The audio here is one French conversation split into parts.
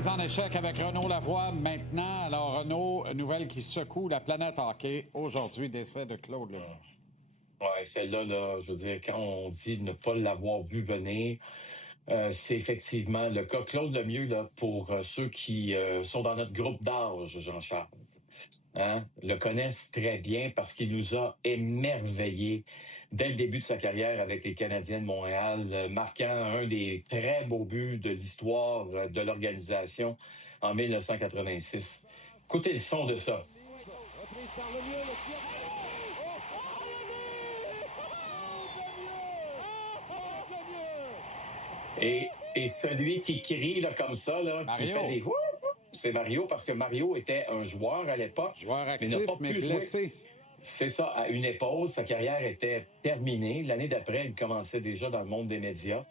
Mise en échec avec Renaud Lavoie maintenant. Alors, Renaud, nouvelle qui secoue la planète hockey. Aujourd'hui, décès de Claude Lemieux. Oui, celle-là, là, je veux dire, quand on dit ne pas l'avoir vu venir, c'est effectivement le cas. Claude Lemieux, là, pour ceux qui sont dans notre groupe d'âge, Jean-Charles, le connaissent très bien parce qu'il nous a émerveillés dès le début de sa carrière avec les Canadiens de Montréal, marquant un des très beaux buts de l'histoire de l'organisation en 1986. Écoutez le son de ça. Reprise par Lemieux, le tir. Et celui qui crie là, comme ça, là, qui fait des c'est Mario, parce que Mario était un joueur à l'époque. Joueur actif, mais n'a pas pu blessé. Jouer. C'est ça, à une épaule. Sa carrière était terminée. L'année d'après, il commençait déjà dans le monde des médias.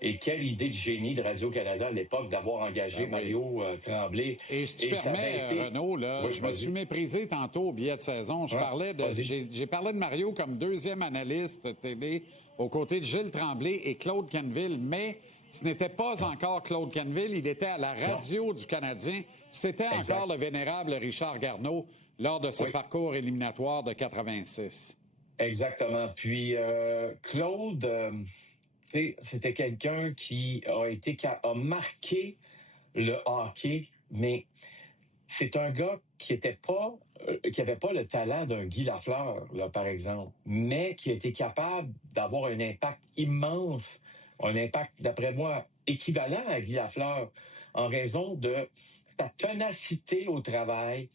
Et quelle idée de génie de Radio-Canada à l'époque d'avoir engagé Mario Tremblay. Et si tu permets, Renaud, là, je me suis méprisé tantôt au billet de saison. J'ai parlé de Mario comme deuxième analyste télé aux côtés de Gilles Tremblay et Claude Quenneville, mais ce n'était pas encore Claude Quenneville. Il était à la radio du Canadien. C'était encore le vénérable Richard Garneau lors de ce parcours éliminatoire de 86. Exactement. Puis Claude, c'était quelqu'un qui a marqué le hockey, mais c'est un gars qui avait pas le talent d'un Guy Lafleur, là, par exemple, mais qui a été capable d'avoir un impact immense, un impact, d'après moi, équivalent à Guy Lafleur, en raison de sa ténacité au travail,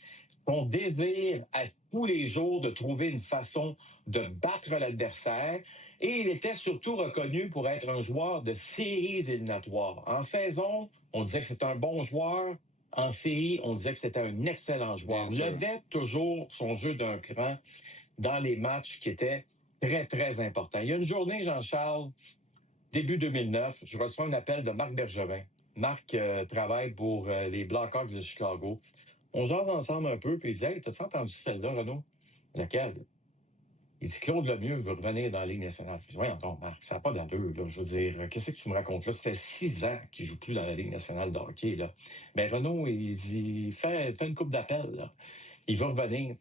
son désir à tous les jours de trouver une façon de battre l'adversaire. Et il était surtout reconnu pour être un joueur de séries éliminatoires. En saison, on disait que c'était un bon joueur. En série, on disait que c'était un excellent joueur. Il levait toujours son jeu d'un cran dans les matchs qui étaient très, très importants. Il y a une journée, Jean-Charles, début 2009, je reçois un appel de Marc Bergevin. Marc travaille pour les Blackhawks de Chicago. On jase ensemble un peu, puis il dit « Hey, t'as-tu entendu celle-là, Renaud? » Laquelle? Il dit « Claude Lemieux veut revenir dans la Ligue nationale. » Je dis « Voyons donc, Marc, ça n'a pas d'allure, là. Je veux dire, qu'est-ce que tu me racontes là? Ça fait 6 ans qu'il joue plus dans la Ligue nationale de hockey, là. » Ben, Renaud, il dit « Fais une coupe d'appel, là. » Il va revenir.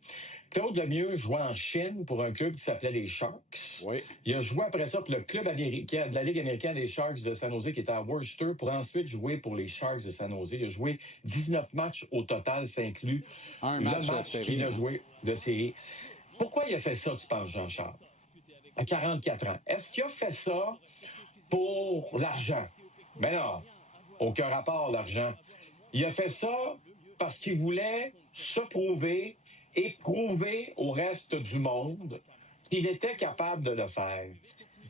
Claude Lemieux jouait en Chine pour un club qui s'appelait les Sharks. Oui. Il a joué après ça pour le club américain de la Ligue américaine des Sharks de San Jose qui était à Worcester pour ensuite jouer pour les Sharks de San Jose. Il a joué 19 matchs au total, ça inclut un le match qu'il a joué de série. Pourquoi il a fait ça, tu penses, Jean-Charles? À 44 ans. Est-ce qu'il a fait ça pour l'argent? Ben non. Aucun rapport, l'argent. Il a fait ça parce qu'il voulait se prouver et prouver au reste du monde qu'il était capable de le faire.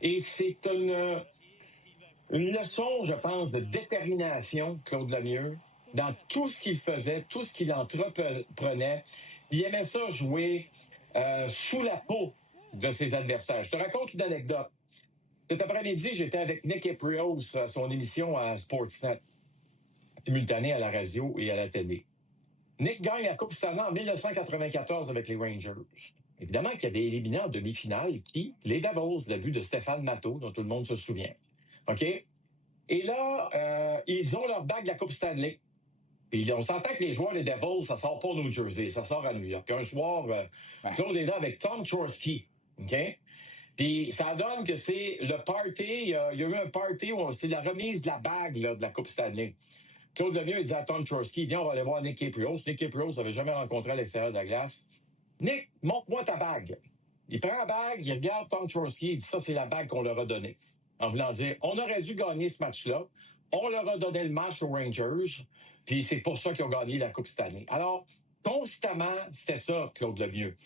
Et c'est une leçon, je pense, de détermination, Claude Lemieux, dans tout ce qu'il faisait, tout ce qu'il entreprenait. Il aimait ça jouer sous la peau de ses adversaires. Je te raconte une anecdote. Cet après-midi, j'étais avec Nick Eprios à son émission à Sportsnet, simultanée à la radio et à la télé. Nick gagne la Coupe Stanley en 1994 avec les Rangers. Évidemment qu'il y avait éliminé en demi-finale les Devils, le but de Stéphane Matteau, dont tout le monde se souvient. OK? Et là, ils ont leur bague de la Coupe Stanley. Puis on s'entend que les joueurs des Devils, ça sort pas au New Jersey, ça sort à New York. Un soir, Claude est là avec Tom Chorski. OK? Puis ça donne que c'est le party, il y a eu un party où c'est la remise de la bague là, de la Coupe Stanley. Claude Lemieux, il dit à Tom Chorski, viens, on va aller voir Nick Eprios. Nick Eprios n'avait jamais rencontré à l'extérieur de la glace. Nick, montre-moi ta bague. Il prend la bague, il regarde Tom Chorski, il dit, ça, c'est la bague qu'on leur a donnée. En voulant dire, on aurait dû gagner ce match-là. On leur a donné le match aux Rangers, puis c'est pour ça qu'ils ont gagné la Coupe Stanley. Alors, constamment, c'était ça, Claude Lemieux.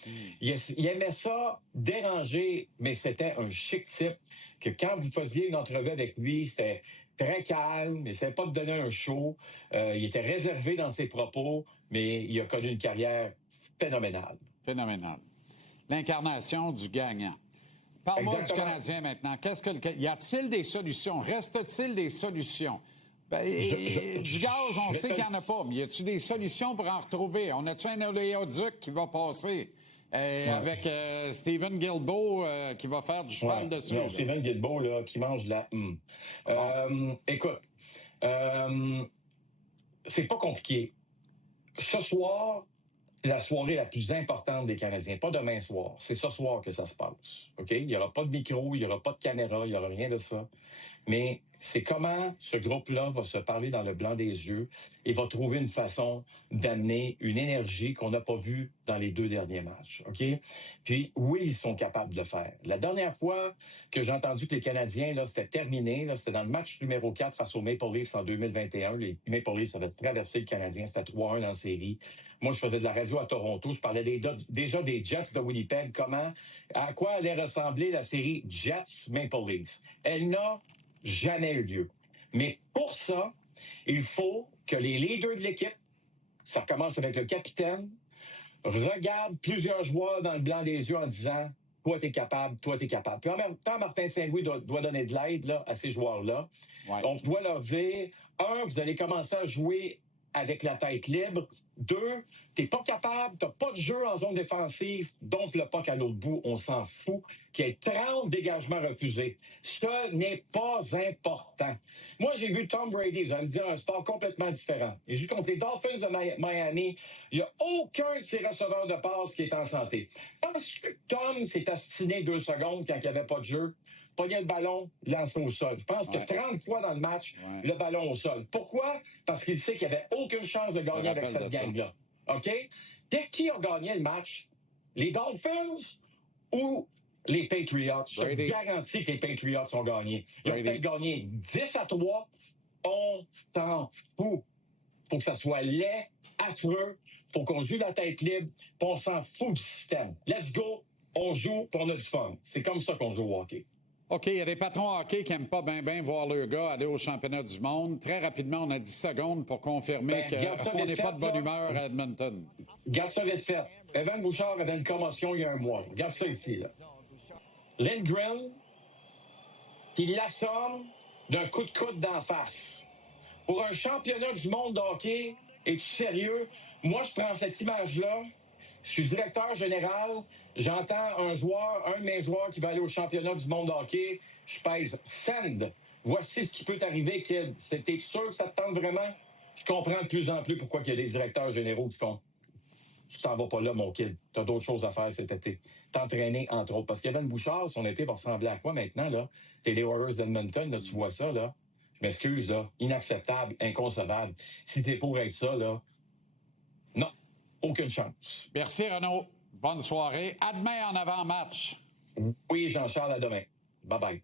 Il aimait ça déranger, mais c'était un chic type que quand vous faisiez une entrevue avec lui, c'était très calme, il ne savait pas de donner un show. Il était réservé dans ses propos, mais il a connu une carrière phénoménale. Phénoménale. L'incarnation du gagnant. Parle-moi du Canadien maintenant. Y a-t-il des solutions? Reste-t-il des solutions? Du gaz, on sait qu'il n'y en a pas, mais y a-t-il des solutions pour en retrouver? On a-tu un oléoduc qui va passer? Avec Steven Guilbeault qui va faire du cheval dessus. Non, Steven Guilbeault là, qui mange de la... Écoute, c'est pas compliqué. Ce soir, c'est la soirée la plus importante des Canadiens. Pas demain soir. C'est ce soir que ça se passe. OK? Il n'y aura pas de micro, il n'y aura pas de caméra, il n'y aura rien de ça. Mais c'est comment ce groupe-là va se parler dans le blanc des yeux et va trouver une façon d'amener une énergie qu'on n'a pas vue dans les 2 derniers matchs. OK? Puis, oui, ils sont capables de le faire. La dernière fois que j'ai entendu que les Canadiens, là, c'était terminé, là, c'était dans le match numéro 4 face aux Maple Leafs en 2021. Les Maple Leafs avaient traversé le Canadien. C'était 3-1 en série. Moi, je faisais de la radio à Toronto. Je parlais déjà des Jets de Winnipeg. À quoi allait ressembler la série Jets-Maple Leafs? Elle n'a jamais eu lieu. Mais pour ça, il faut que les leaders de l'équipe, ça commence avec le capitaine, regardent plusieurs joueurs dans le blanc des yeux en disant « Toi, t'es capable, toi, t'es capable ». Puis en même temps, Martin Saint-Louis doit donner de l'aide là, à ces joueurs-là. Ouais. On doit leur dire, 1, vous allez commencer à jouer avec la tête libre. 2, t'es pas capable, t'as pas de jeu en zone défensive, donc le puck à l'autre bout, on s'en fout. Qu'il y ait 30 dégagements refusés. Ce n'est pas important. Moi, j'ai vu Tom Brady, vous allez me dire, un sport complètement différent. Il joue contre les Dolphins de Miami. Il n'y a aucun de ses receveurs de passe qui est en santé. Penses-tu que Tom s'est astiné 2 secondes quand il n'y avait pas de jeu? Pognait le ballon, lancé au sol. Je pense que 30 fois dans le match, le ballon au sol. Pourquoi? Parce qu'il sait qu'il n'y avait aucune chance de gagner avec cette gang-là. OK? Qui a gagné le match? Les Dolphins ou les Patriots? Je te garantis que les Patriots ont gagné. Ils ont peut-être gagné 10-3. On s'en fout. Faut que ça soit laid, affreux. Faut qu'on joue la tête libre. Puis on s'en fout du système. Let's go. On joue, puis on a du fun. C'est comme ça qu'on joue au hockey. OK, il y a des patrons hockey qui n'aiment pas bien voir leur gars aller au championnat du monde. Très rapidement, on a 10 secondes pour confirmer qu'on n'est pas de bonne humeur à Edmonton. Garde ça vite fait. Evan Bouchard avait une commotion il y a un mois. Regarde ça ici, là. Lindgren, il l'assomme d'un coup de coude d'en face. Pour un championnat du monde de hockey, es-tu sérieux? Moi, je prends cette image-là. Je suis directeur général. J'entends un de mes joueurs qui va aller au championnat du monde de hockey. Je pèse send. Voici ce qui peut t'arriver, kid. T'es sûr que ça te tente vraiment? Je comprends de plus en plus pourquoi il y a des directeurs généraux qui font « Tu t'en vas pas là, mon kid. T'as d'autres choses à faire cet été. » T'entraîner, entre autres. Parce qu'Evan Bouchard, son été va ressembler à quoi maintenant, là? T'es les Oilers d'Edmonton, là, tu vois ça, là? Je m'excuse, là. Inacceptable, inconcevable. Si t'es pour être ça, là, non. Aucune chance. Merci, Renaud. Bonne soirée. À demain en avant-match. Oui, Jean-Charles, à demain. Bye-bye.